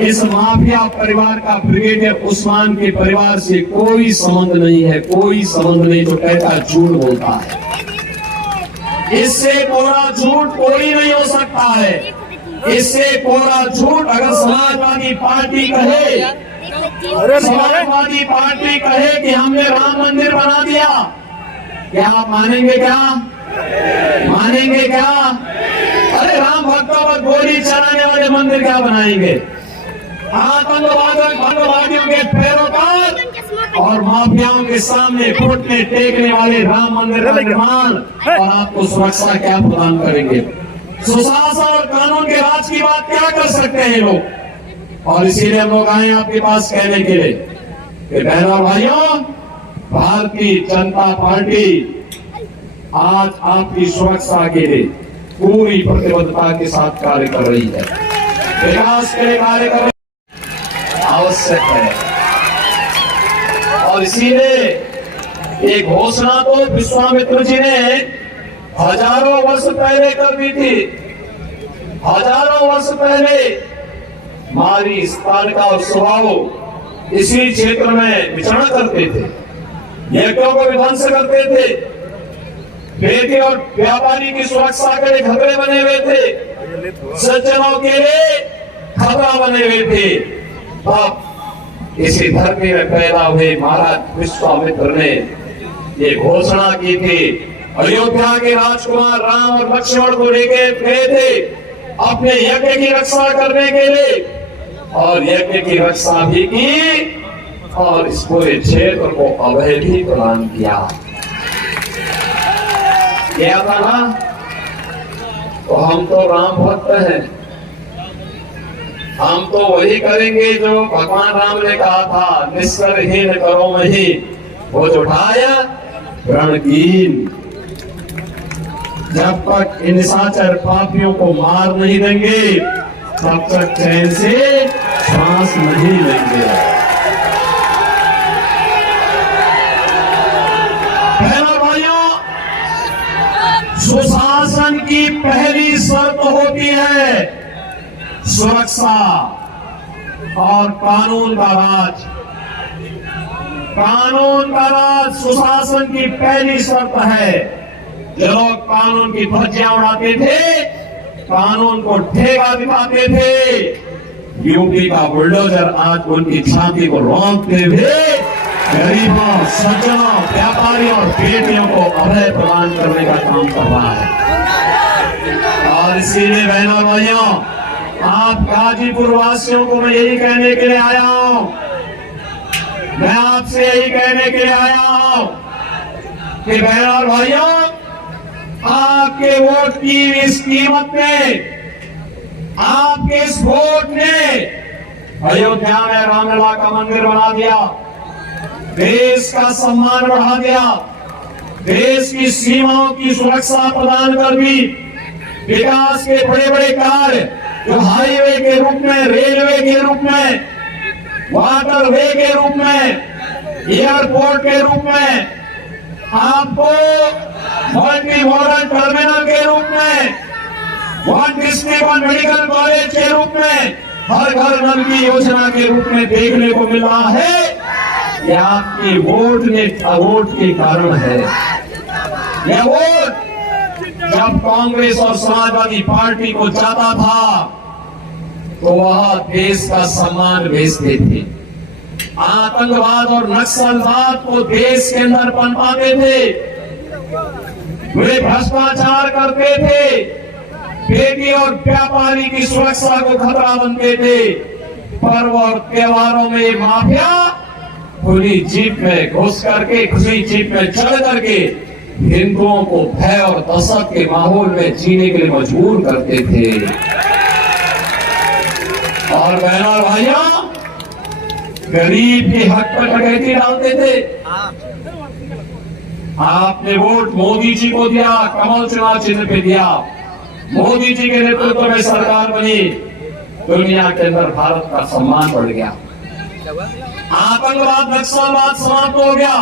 इस माफिया परिवार का ब्रिगेडियर उस्मान के परिवार से कोई संबंध नहीं है, कोई संबंध नहीं। जो कहता झूठ बोलता है, इससे कोरा झूठ कोई नहीं हो सकता है। इससे कोरा झूठ अगर समाजवादी पार्टी कहे, समाजवादी पार्टी कहे कि हमने राम मंदिर बना दिया, क्या आप मानेंगे? क्या मानेंगे? क्या? अरे राम भक्तों पर गोली चलाने वाले मंदिर क्या बनाएंगे? आतंकवादियों के पैरोकार और माफियाओं के सामने घुटने टेकने वाले राम मंदिर का निर्माण और आपको सुरक्षा क्या प्रदान करेंगे? सुशासन और कानून के राज की बात क्या कर सकते हैं लोग? और इसीलिए हम लोग आए आपके पास कहने के लिए कि बहनों और भाइयों, भारतीय जनता पार्टी आज आपकी सुरक्षा के लिए पूरी प्रतिबद्धता के साथ कार्य कर रही है। विकास के लिए कार्य कर आवश्यक है और इसीलिए एक घोषणा तो विश्वामित्र जी ने हजारों वर्ष पहले कर दी थी। हजारों वर्ष पहले हमारी तालिका और स्वभाव इसी क्षेत्र में विचरण करते थे, यज्ञों को विध्वंस करते थे, बेटी और व्यापारी की सुरक्षा के लिए खतरे बने हुए थे, सज्जनों के लिए खतरा बने हुए थे। तब इसी धरती में पैदा हुए महाराज विश्वामित्र ने ये घोषणा की थी। अयोध्या के राजकुमार राम और लक्ष्मण को लेके गए थे अपने यज्ञ की रक्षा करने के लिए, और यज्ञ की रक्षा भी की और इस पूरे क्षेत्र को अभय भी प्रदान किया। क्या था ना? तो हम तो राम भक्त हैं, हम तो वही करेंगे जो भगवान राम ने कहा था, निस्सरहीन करो मही वो उठाया रणकीन। जब तक इन निशाचर पापियों को मार नहीं देंगे तब तक चैन से सांस नहीं लेंगे। बहनों भाइयों, सुशासन की पहली शर्त होती है सुरक्षा और कानून का राज। कानून का राज सुशासन की पहली शर्त है। जो लोग कानून की धज्जियां उड़ाते थे, कानून को ठेका दिखाते थे, यूपी का बुलडोजर आज उनकी छाती को रोंदते हुए गरीबों, सज्जनों, व्यापारियों और बेटियों को अभय प्रदान करने का काम कर रहा है। और इसीलिए बहनों भाइयों, आप गाजीपुर वासियों को मैं यही कहने के लिए आया हूं, मैं आपसे यही कहने के लिए आया हूं कि बहनों और भाइयों, आपके वोट की इस कीमत में, आपके इस वोट ने अयोध्या में रामलला का मंदिर बना दिया, देश का सम्मान बढ़ा दिया, देश की सीमाओं की सुरक्षा प्रदान कर दी, विकास के बड़े बड़े कार्य जो हाईवे के रूप में, रेलवे के रूप में, वाटरवे के रूप में, एयरपोर्ट के रूप में, आपको मल्टी मॉडल टर्मिनल के रूप में, one district one medical college के रूप में, हर घर नल की योजना के रूप में देखने को मिल रहा है। यह आपकी वोट के कारण है। यह वोट जब कांग्रेस और समाजवादी पार्टी को जाता था तो वह देश का सम्मान बेचते थे, आतंकवाद और नक्सलवाद को देश के अंदर पनपाते थे, वे भ्रष्टाचार करते थे, बेटी और व्यापारी की सुरक्षा को खतरा बनते थे। पर्व और त्योहारों में माफिया खुली जीप में घुस करके, खुली जीप में चढ़ करके हिंदुओं को भय और दहशत के माहौल में जीने के लिए मजबूर करते थे। और बहनों और भाइयों, गरीब के हक पर डकैती डालते थे। आपने वोट मोदी जी को दिया, कमल चुनाव चिन्ह पे दिया, मोदी जी के नेतृत्व में सरकार बनी, दुनिया के अंदर भारत का सम्मान बढ़ गया, आतंकवाद नक्सलवाद समाप्त हो गया।